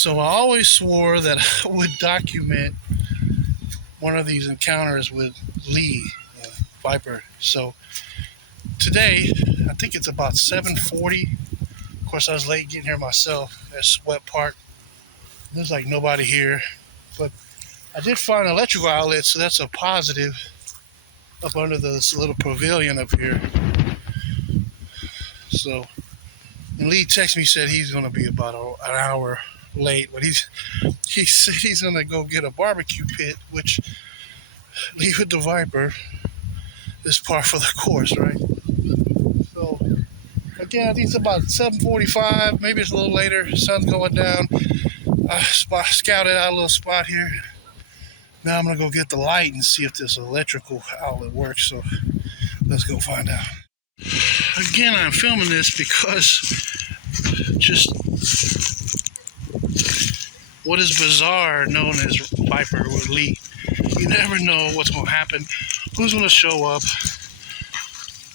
So I always swore that I would document one of these encounters with Lee, Viper. So today, I think it's about 7:40. Of course, I was late getting here myself at Sweppe Park. There's like nobody here, but I did find an electrical outlet, so that's a positive up under this little pavilion up here. So, and Lee texted me, said he's going to be about an hour late, but he said he's going to go get a barbecue pit, which Lee with the Viper is par for the course, right? So again, I think it's about 7:45, maybe it's a little later. Sun's going down. I scouted out a little spot here. Now I'm gonna go get the light and see if this electrical outlet works. So let's go find out. Again, I'm filming this because just what is bizarre known as Viper or Lee. You never know what's gonna happen, who's gonna show up,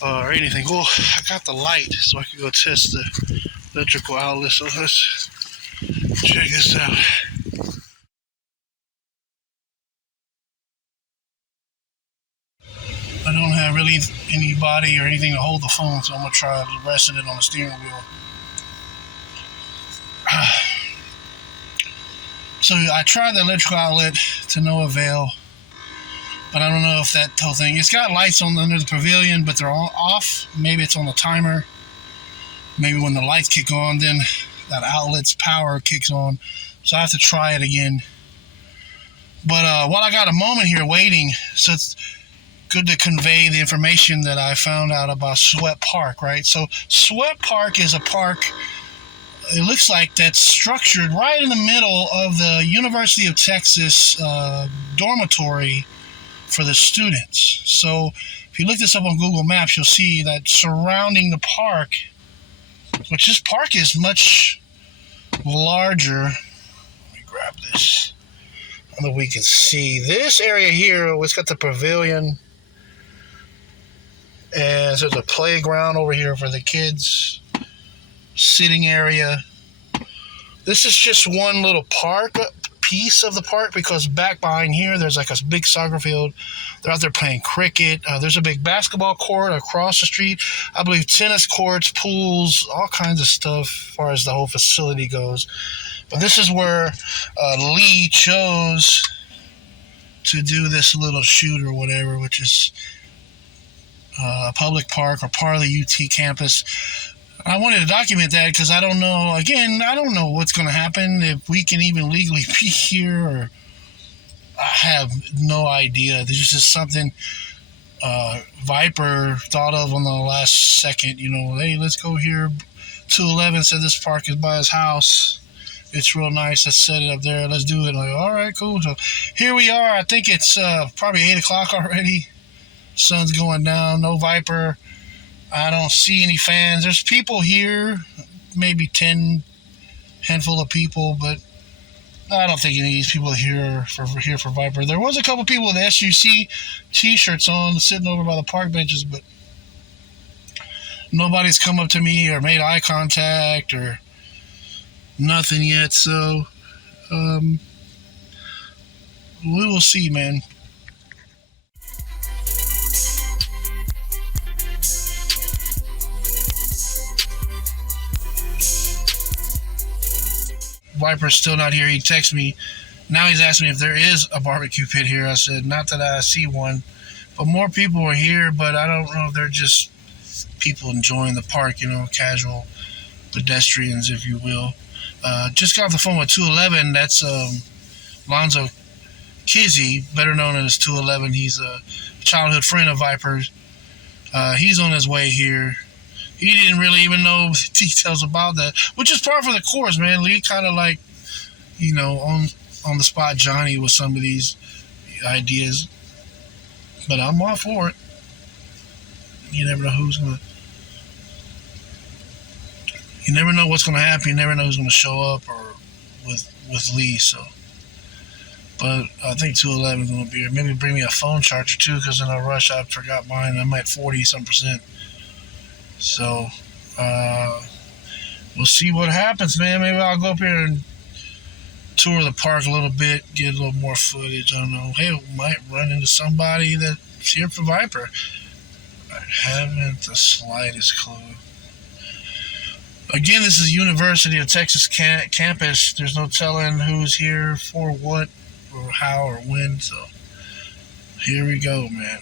or anything. Well, I got the light so I can go test the electrical outlet. So let's check this out. I don't have really anybody or anything to hold the phone, so I'm going to try resting it on the steering wheel. So I tried the electrical outlet to no avail, but I don't know if that whole thing, it's got lights on under the pavilion, but they're all off. Maybe it's on the timer. Maybe when the lights kick on, then that outlet's power kicks on. So I have to try it again. But while I got a moment here waiting, so it's good to convey the information that I found out about Sweppe Park, right? So Sweppe Park is a park, it looks like, that's structured right in the middle of the University of Texas dormitory for the students. So if you look this up on Google Maps, you'll see that surrounding the park, which this park is much larger. Let me grab this. I don't know if we can see this area here. It's got the pavilion, and there's a playground over here for the kids, sitting area. This is just one little park piece of the park, because back behind here there's like a big soccer field. They're out there playing cricket. There's a big basketball court across the street. I believe tennis courts, pools, all kinds of stuff as far as the whole facility goes. But this is where Lee chose to do this little shoot or whatever, which is a public park or part of the UT campus. I wanted to document that because I don't know, again, I don't know what's going to happen, if we can even legally be here, or I have no idea. There's just something Viper thought of on the last second, hey, let's go here. 211 said this park is by his house. It's real nice. Let's set it up there. Let's do it. I'm like, all right, cool. So here we are. I think it's probably 8 o'clock already. Sun's going down. No Viper. I don't see any fans. There's people here, maybe 10 handful of people, but I don't think any of these people are here for Viper. There was a couple people with SUC t-shirts on sitting over by the park benches, but nobody's come up to me or made eye contact or nothing yet. So we will see, man. Viper's still not here. He texted me. Now he's asking me if there is a barbecue pit here. I said, not that I see one, but more people are here, but I don't know if they're just people enjoying the park, casual pedestrians, if you will. Just got off the phone with 211. That's Lonzo Kizzy, better known as 211. He's a childhood friend of Viper's. He's on his way here. He didn't really even know the details about that, which is par for the course, man. Lee kind of like, on the spot Johnny with some of these ideas. But I'm all for it. You never know what's going to happen. You never know who's going to show up or with Lee. So, but I think 211 is going to be here. Maybe bring me a phone charger too, because in a rush I forgot mine. I'm at 40-some%. So, we'll see what happens, man. Maybe I'll go up here and tour the park a little bit, get a little more footage. I don't know. Hey, we might run into somebody that's here for Viper. I haven't the slightest clue. Again, this is University of Texas campus. There's no telling who's here for what or how or when. So here we go, man.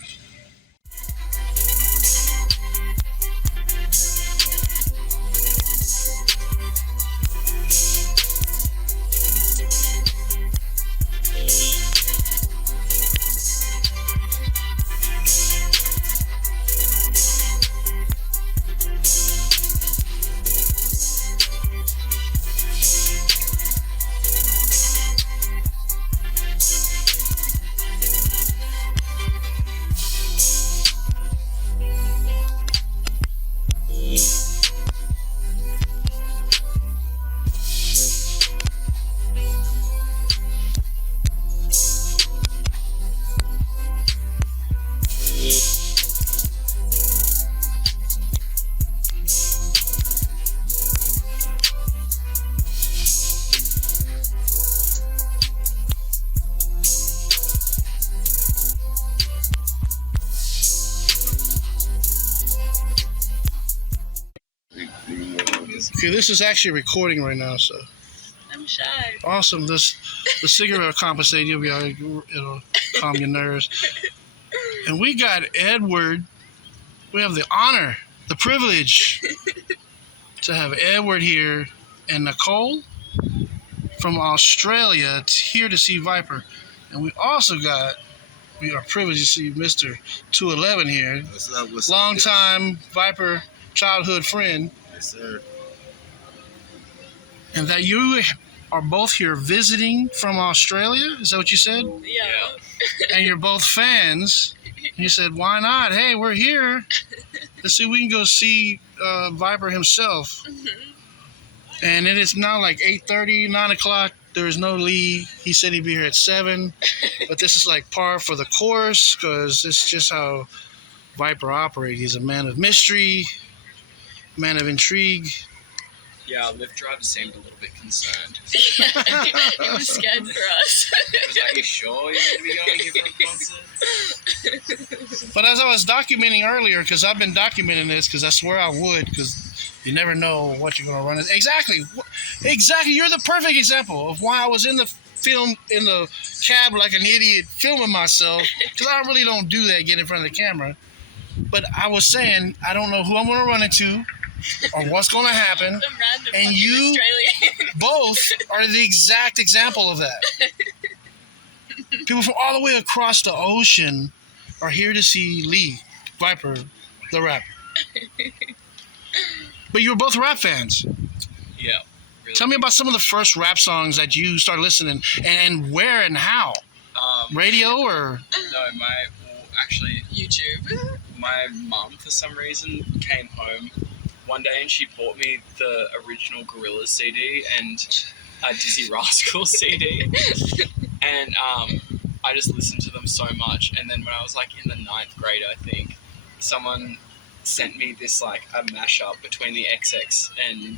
Okay, this is actually recording right now, so. I'm shy. Awesome. The cigarette will compensate you. It'll calm your nerves. And we got Edward. We have the honor, the privilege to have Edward here and Nicole from Australia here to see Viper. And we also we are privileged to see Mr. 211 here. What's up? What's Long up? time Viper childhood friend. Yes, sir. And that you are both here visiting from Australia? Is that what you said? Yeah. And you're both fans. And you said, why not? Hey, we're here. Let's see if we can go see Viper himself. Mm-hmm. And it is now like 8:30, 9 o'clock. There is no Lee. He said he'd be here at 7. But this is like par for the course because it's just how Viper operates. He's a man of mystery, man of intrigue. Yeah, our Lyft driver seemed a little bit concerned. He was scared for us. He was like, you sure you're going to be going here for a concert? But as I was documenting earlier, because I've been documenting this, because I swear I would, because you never know what you're going to run into. Exactly. You're the perfect example of why I was in the film, in the cab like an idiot, filming myself, because I really don't do that, get in front of the camera. But I was saying, I don't know who I'm going to run into, or what's going to happen, Some random and you Australian. both are the exact example of that. People from all the way across the ocean are here to see Lee, Viper, the rapper. But you're both rap fans. Yeah. Really. Tell me about some of the first rap songs that you started listening, and where and how. Radio or? No, actually, YouTube. my mum, for some reason, came home one day and she bought me the original Gorillaz CD and a Dizzy Rascal CD. And I just listened to them so much. And then when I was like in the 9th grade, I think, someone sent me this like a mashup between the XX and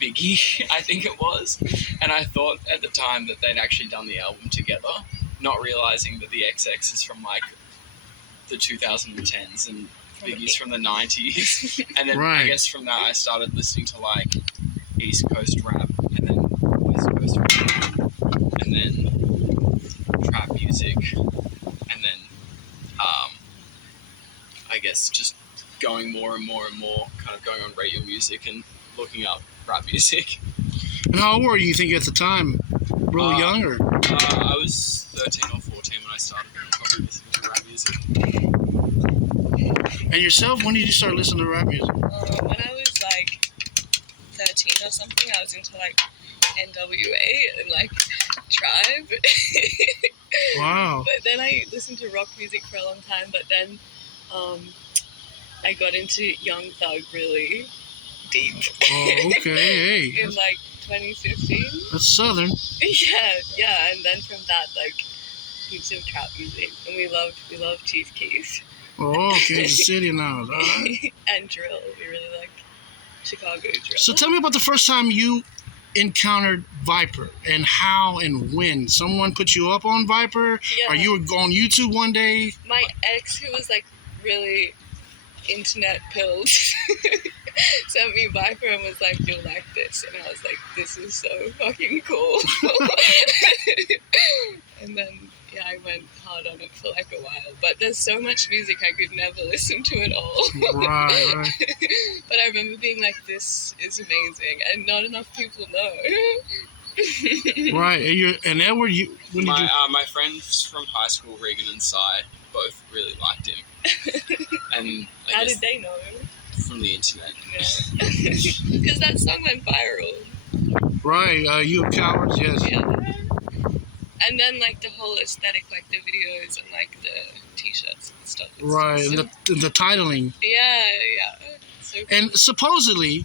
Biggie, I think it was. And I thought at the time that they'd actually done the album together, not realizing that the XX is from like the 2010s and Biggie's from the 90s. And then Right. I guess from that I started listening to like East Coast rap and then West Coast rap and then trap music and then I guess just going more and more and more, kind of going on radio music and looking up rap music. And how old were you think at the time? Real young or? I was 13 or 14 when I started probably listening to rap music. And yourself, when did you start listening to rap music? When I was like 13 or something, I was into like NWA and like Tribe. Wow. But then I listened to rock music for a long time, but then I got into Young Thug really deep. Oh, okay. Hey, In like 2015. that's Southern. Yeah, and then from that, like, heaps of trap music, and we love Chief Keef. Oh, Kansas City now. All right. And drill, we really like Chicago drill. So tell me about the first time you encountered Viper and how and when? Someone put you up on Viper? Yeah. Or you were on YouTube one day? My ex, who was like really internet pilled, sent me Viper and was like, "You'll like this," and I was like, "This is so fucking cool." And then I went hard on it for like a while. But there's so much music I could never listen to it all. Right. But I remember being like, "This is amazing," and not enough people know. Right. And Edward, when did you? My friends from high school, Regan and Cy, both really liked him. And How did they know? From the internet. Because that song went viral. Right. You a coward? Yes. Yeah. And then like the whole aesthetic, like the videos and like the t-shirts and stuff. Right. So, And the titling. yeah. So cool. And supposedly,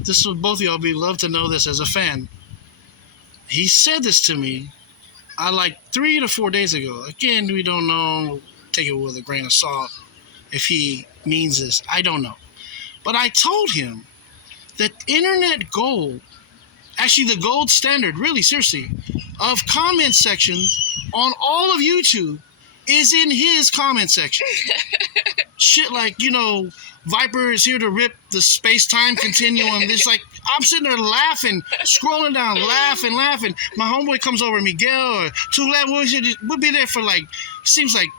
this would both of y'all be love to know this as a fan. He said this to me, like 3 to 4 days ago. Again, we don't know. Take it with a grain of salt. If he means this, I don't know. But I told him that internet gold, actually the gold standard, really seriously, of comment sections on all of YouTube is in his comment section. Shit like, Viper is here to rip the space-time continuum. It's like, I'm sitting there laughing, scrolling down, laughing. My homeboy comes over, Miguel or Tulad, we'll be there for like, seems like,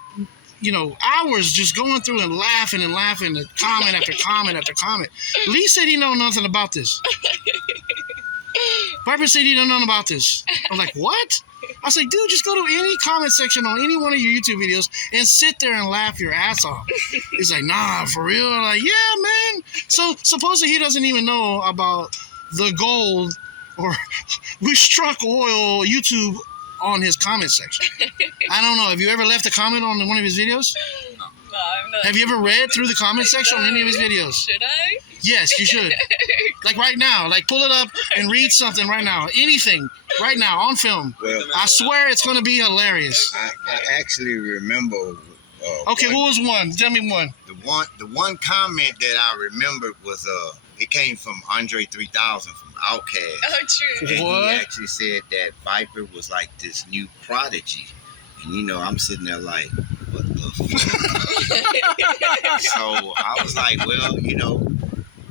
hours just going through and laughing, comment after comment after comment. Lee said he know nothing about this. Viper said he don't know about this. I'm like, what? I was like, dude, just go to any comment section on any one of your YouTube videos and sit there and laugh your ass off. He's like, nah, for real? I'm like, yeah, man. So supposedly he doesn't even know about the gold or we struck oil YouTube on his comment section. I don't know. Have you ever left a comment on one of his videos? No, I'm not. Have you ever read through the comment section on any of his videos? Should I? Yes, you should. Like right now. Like pull it up and read something right now. Anything right now on film. Well, I swear it's going to be hilarious. I actually remember. Okay, what was one? Tell me one. The one comment that I remembered was it came from Andre 3000 from Outkast. Oh, true. And What? he actually said that Viper was like this new prodigy. And I'm sitting there like, what the fuck? So I was like, well,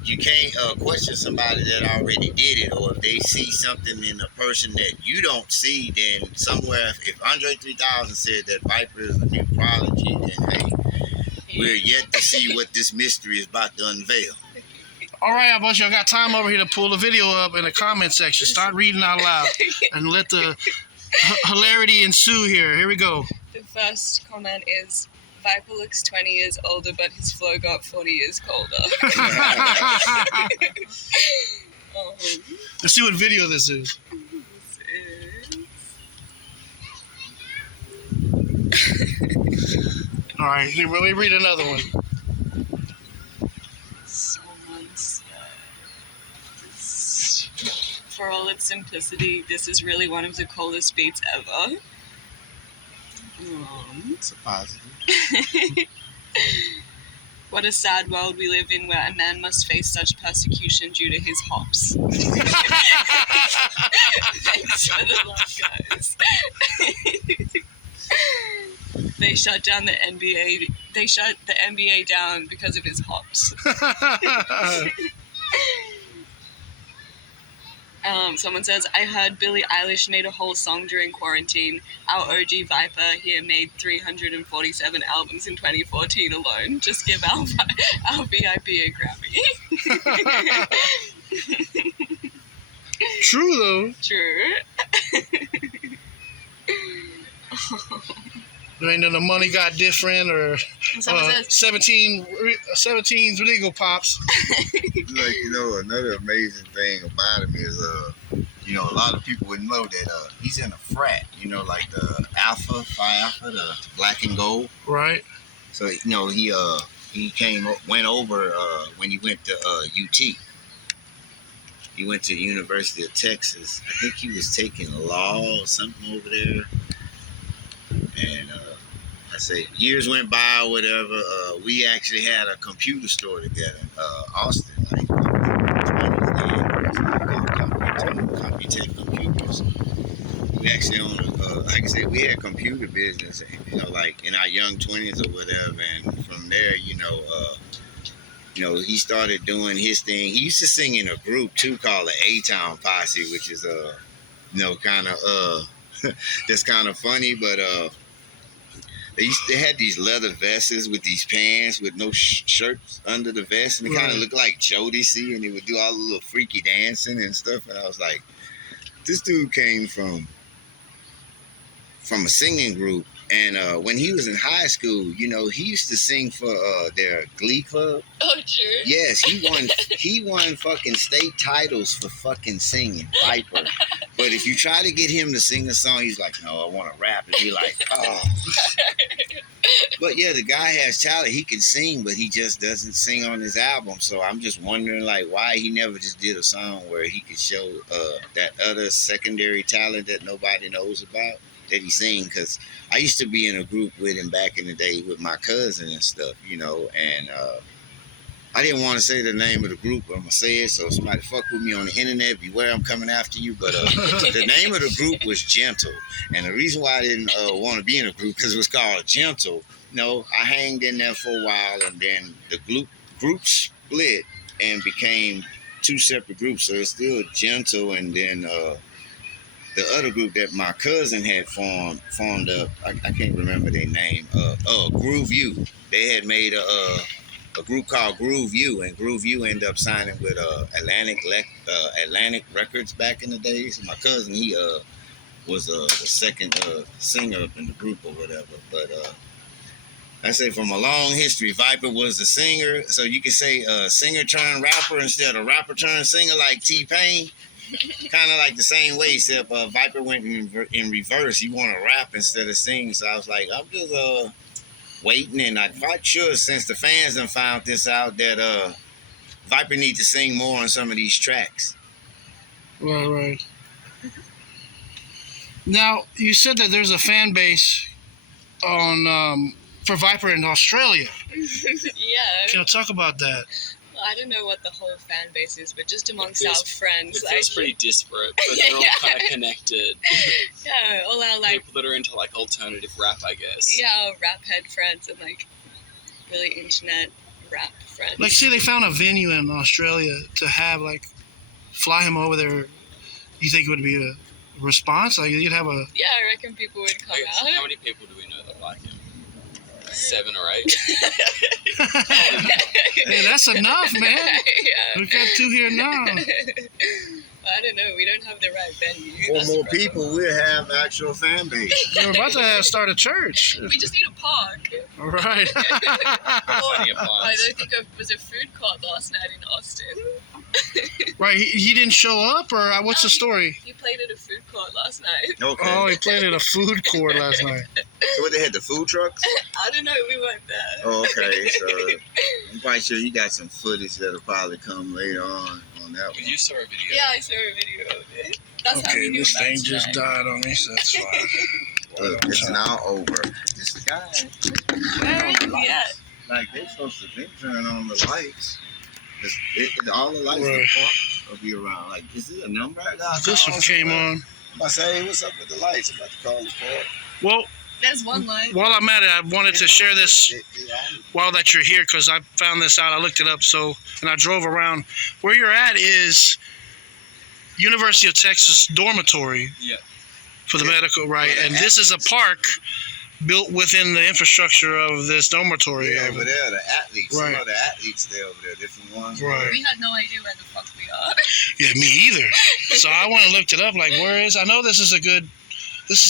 you can't question somebody that already did it, or if they see something in a person that you don't see, then somewhere, if Andre 3000 said that Viper is a new prodigy, then hey, we're yet to see what this mystery is about to unveil. All right, I bunch y'all got time over here to pull the video up in the comment section. Start reading out loud and let the hilarity ensue here. Here we go. The first comment is, Viper looks 20 years older, but his flow got 40 years colder. Let's see what video this is. All right, let me read another one. Someone said, for all its simplicity, this is really one of the coolest beats ever. It's a positive. What a sad world we live in where a man must face such persecution due to his hops. Thanks for the love, guys. They shut down the NBA. They shut the NBA down because of his hops. Someone says, I heard Billie Eilish made a whole song during quarantine. Our OG Viper here made 347 albums in 2014 alone. Just give our VIP a Grammy. True, though. True. There ain't none of money got different or Someone says, 17's legal pops. Like, another amazing thing about him is, a lot of people wouldn't know that he's in a frat, like the Phi Alpha, the black and gold. Right. So, he went over when he went to UT. He went to the University of Texas. I think he was taking law or something over there. And I say years went by or whatever. We actually had a computer store together in Austin, like 20s, tech computers. We actually owned, like I said, we had computer business, like in our young 20s or whatever. And from there, he started doing his thing. He used to sing in a group too called the A-Town Posse, which is kind of that's kind of funny, but they had these leather vests with these pants with no shirts under the vest, and it kind of looked like Jodeci, and he would do all the little freaky dancing and stuff. And I was like, this dude came from a singing group, and when he was in high school, he used to sing for their glee club. Oh, true. Yes, he won fucking state titles for fucking singing, Viper. But if you try to get him to sing a song, he's like, no, I want to rap. And you're like, oh. But yeah, the guy has talent. He can sing, but he just doesn't sing on his album. So I'm just wondering, like, why he never just did a song where he could show that other secondary talent that nobody knows about that he sing. Because I used to be in a group with him back in the day with my cousin and stuff, and I didn't want to say the name of the group, but I'm going to say it. So if somebody fuck with me on the internet, beware, I'm coming after you. But the name of the group was Gentle. And the reason why I didn't want to be in a group, because it was called Gentle. I hanged in there for a while, and then the group split and became two separate groups. So it's still Gentle, and then the other group that my cousin had formed up, I can't remember their name, Groove U. They had made a group called Groove U, and Groove U ended up signing with Atlantic Records back in the days. My cousin, he was the second singer up in the group or whatever. But I say from a long history, Viper was the singer, so you could say singer turned rapper instead of rapper turned singer, like T-Pain. Kind of like the same way, except Viper went in reverse. He wanted to rap instead of sing, so I was like, I'm just waiting, and I'm quite sure since the fans done found this out that Viper needs to sing more on some of these tracks. Right. Now, you said that there's a fan base on for Viper in Australia. Yeah. Can you talk about that? Well, I don't know what the whole fan base is, but just amongst It our feels- friends. It feels pretty disparate, but they're all kind of connected. Yeah, all our People that are into like alternative rap, I guess. our rap head friends and really internet rap friends. Like, say they found a venue in Australia to have, fly him over there. You think it would be a response? Like, you'd have a... Yeah, I reckon people would come out. How many people do we know that like him? 7 or 8. Hey, that's enough, man. Yeah. We got 2 here now. I don't know. We don't have the right venue. Or That's the more problem. people, we'll have actual fan base. We're about to start a church. We just need a park. All right. Plenty of I parks. don't think it was a food court last night in Austin. Right, he didn't show up, or what's the story? He played at a food court last night. Okay. Oh, he played at a food court last night. So what, they had the food trucks? I don't know. We weren't there. Oh, okay. So I'm quite sure he got some footage that'll probably come later on that one. You saw a video. Yeah, I saw a video of it. That's how we Okay, knew this about thing it just tonight. died on me, so that's fine. Look, it's now over. This guy, Where is he at? like, they're supposed to be turning on the lights. All the lights Right. will be around. Like, is it a number I got? This one came on. I say, hey, what's up with the lights? I'm about to call the park. Well, There's one light. while I'm at it, I wanted to share this They while that you're here, because I found this out. I looked it up, and I drove around. Where you're at is University of Texas dormitory Yeah. for the medical, right? And this is a park built within the infrastructure of this dormitory. Yeah, over there, the athletes. Right. Some of the athletes there over there, different ones. Right. We had no idea where the fuck we are. Yeah, me either. So I went and looked it up. Like, where is? I know this is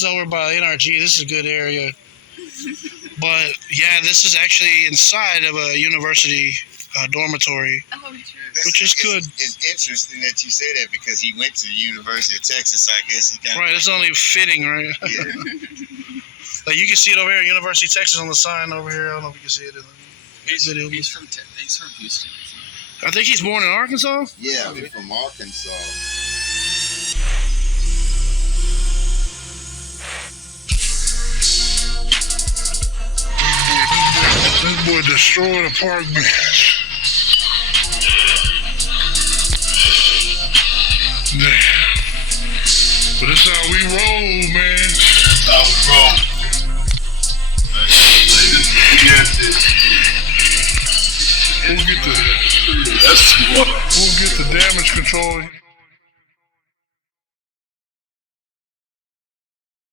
over by NRG. This is a good area. But yeah, this is actually inside of a university dormitory, Oh, true. which is good. It's interesting that you say that because he went to the University of Texas. So I guess he kind Right, it's only fitting, right? yeah. Like, you can see it over here, University of Texas on the sign over here. I don't know if you can see it in He's, the video. he's from Houston. I think he's born in Arkansas. Yeah, we're from Arkansas. This boy destroyed a park bench. Man. That's how we roll, man. That's how we roll. We'll get the That's what. we'll get the damage control.